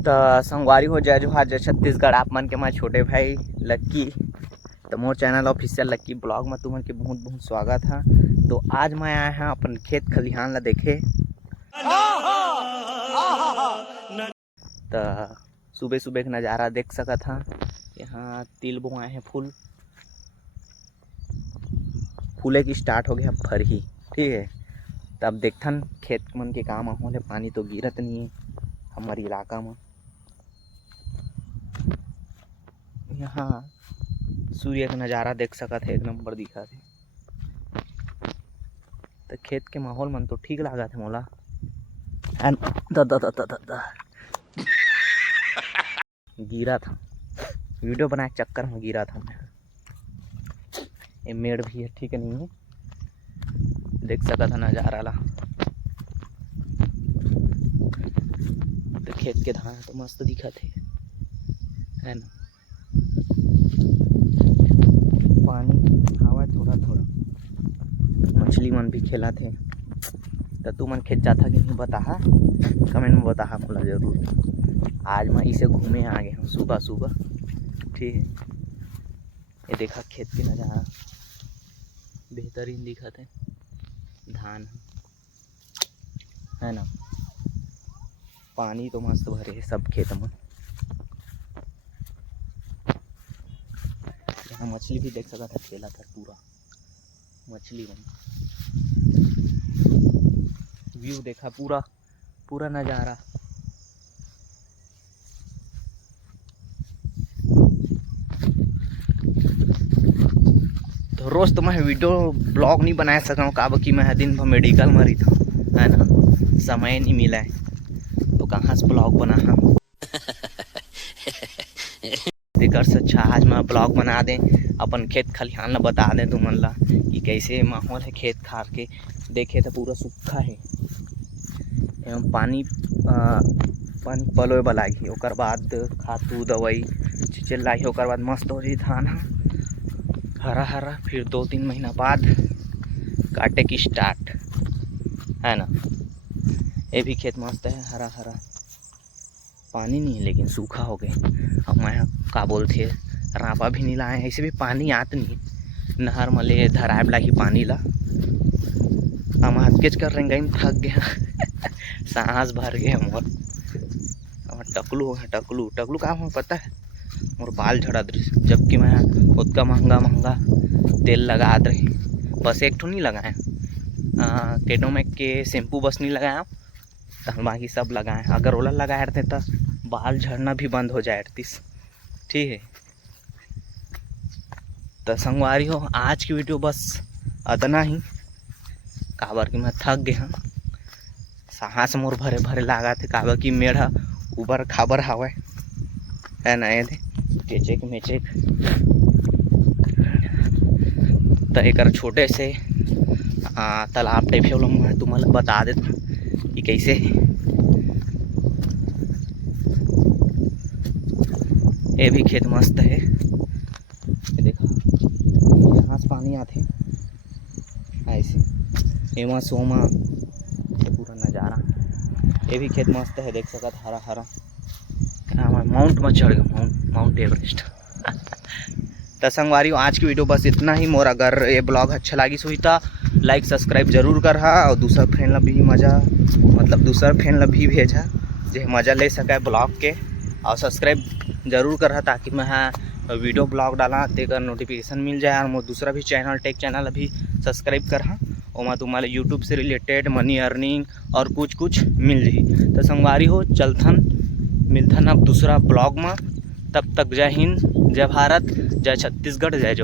तो संगवारी हो जय जोहार जय छत्तीसगढ़। आप मन के मैं छोटे भाई लक्की, तो मोर चैनल ऑफिशियल लक्की ब्लॉग में तुमन के बहुत बहुत स्वागत है। तो आज मैं आया हैं अपन खेत खलिहान ला देखे। तो सुबह सुबह का नज़ारा देख सकत हा। यहाँ तिल बोआए हैं, फूले की स्टार्ट हो गया फरही। ठीक है, तब देखथन खेत मन के काम होले। पानी तो गिरत नहीं है हमारे इलाका में। यहाँ सूर्य का नज़ारा देख सकत है, एक नंबर दिखा थे। तो खेत के माहौल मन तो ठीक लगा थे मोला। गिरा था, वीडियो बनाए चक्कर में गिरा था मैं। ये मेड़ भी है, ठीक है नहीं है, देख सकता था नज़ारा ला। तो खेत के धान तो मस्त दिखा थे, है ना। पानी हवा थोड़ा थोड़ा, मछली मन भी खेला थे। तो तू मन खेत जाता कि नहीं बता, कमेंट में बता मोला जरूर। आज मैं इसे घूमे आ गया हूँ सुबह सुबह। ठीक है, ये देखा खेत के नज़ारा बेहतरीन दिखा थे। धान है ना, पानी तो मस्त भरे है सब खेत में। यहाँ मछली भी देख सकता था, खेला था पूरा मछली बन। व्यू देखा पूरा पूरा नज़ारा। तो रोज तो मैं वीडियो ब्लॉग नहीं बना सका, काब कि मैं दिन भर मेडिकल में रही था, है ना, समय नहीं मिला है। तो कहाँ से ब्लॉग बना हम कर से अच्छा आज मैं ब्लॉग बना दें, अपन खेत खलिहान ला बता दें तुमन ला कि कैसे माहौल है खेत खार के। देखे तो पूरा सूखा है, एवं पानी पलोए वाला ही। ओकर बाद खातू दवाई छिचल लाही, ओकर बाद मस्त हो जाए धान हरा हरा। फिर 2-3 महीना बाद काटे की स्टार्ट, है ना। ये भी खेत मस्त है, हरा हरा। पानी नहीं है लेकिन सूखा हो गए। अब मैं का बोलते रापा भी नहीं लाए, ऐसे भी पानी आत नहीं नहर में ले धराए लाही पानी ला। हम हाथ कर रहे हैं, थक गया सांस भर गए मोर। टकलू हो गया, टकलू टकलू का हमें पता है, मोर बाल झड़ा दे। जबकि मैं उतना महंगा तेल लगा रही, बस एक ठो नहीं लगाए, केडोमैक के शैम्पू बस नहीं लगाया, तो बाकी सब लगाए। अगर ओला लगाए रहते तो बाल झड़ना भी बंद हो जाए तीस। ठीक है, तो संगवारी हो आज की वीडियो बस इतना ही। काबर कि मैं थक गया, सांस मोर भरे भरे लगा थे। काबर कि मेढ़ा ऊबर खाबर हवा है ना, ये टेचेक मेचेक। तो एक छोटे से तालाब टाइप है, मैं तुम्हें बता देता कि कैसे। ये भी खेत मस्त है, ये देखो यहाँ से पानी आते ऐसे एमा सोमा, ये पूरा नज़ारा। ये भी खेत मस्त है, देख सकत हरा हरा। माउंट में चढ़ गया, माउंट एवरेस्ट। तो संगवारी आज की वीडियो बस इतना ही। मोर अगर ये ब्लॉग अच्छा लगी सोई तो लाइक सब्सक्राइब जरूर कर हा, और दूसरा फ्रेंड ला भी मजा, मतलब दूसरा फ्रेंड ला भी भेजा जे मज़ा ले सके ब्लॉग के। और सब्सक्राइब जरूर कर हा, ताकि मैं वीडियो ब्लॉग डाला तेकर नोटिफिकेशन मिल जाए। और मोर दूसरा भी चैनल टेक चैनल अभी सब्सक्राइब कर हा, और मैं तुम्हारे यूट्यूब से रिलेटेड मनी अर्निंग और कुछ मिल जाही। तो संगवारी हो चलथन मिलथन अब दूसरा ब्लॉग में। तब तक जय हिंद, जय भारत, जय छत्तीसगढ़, जय जो।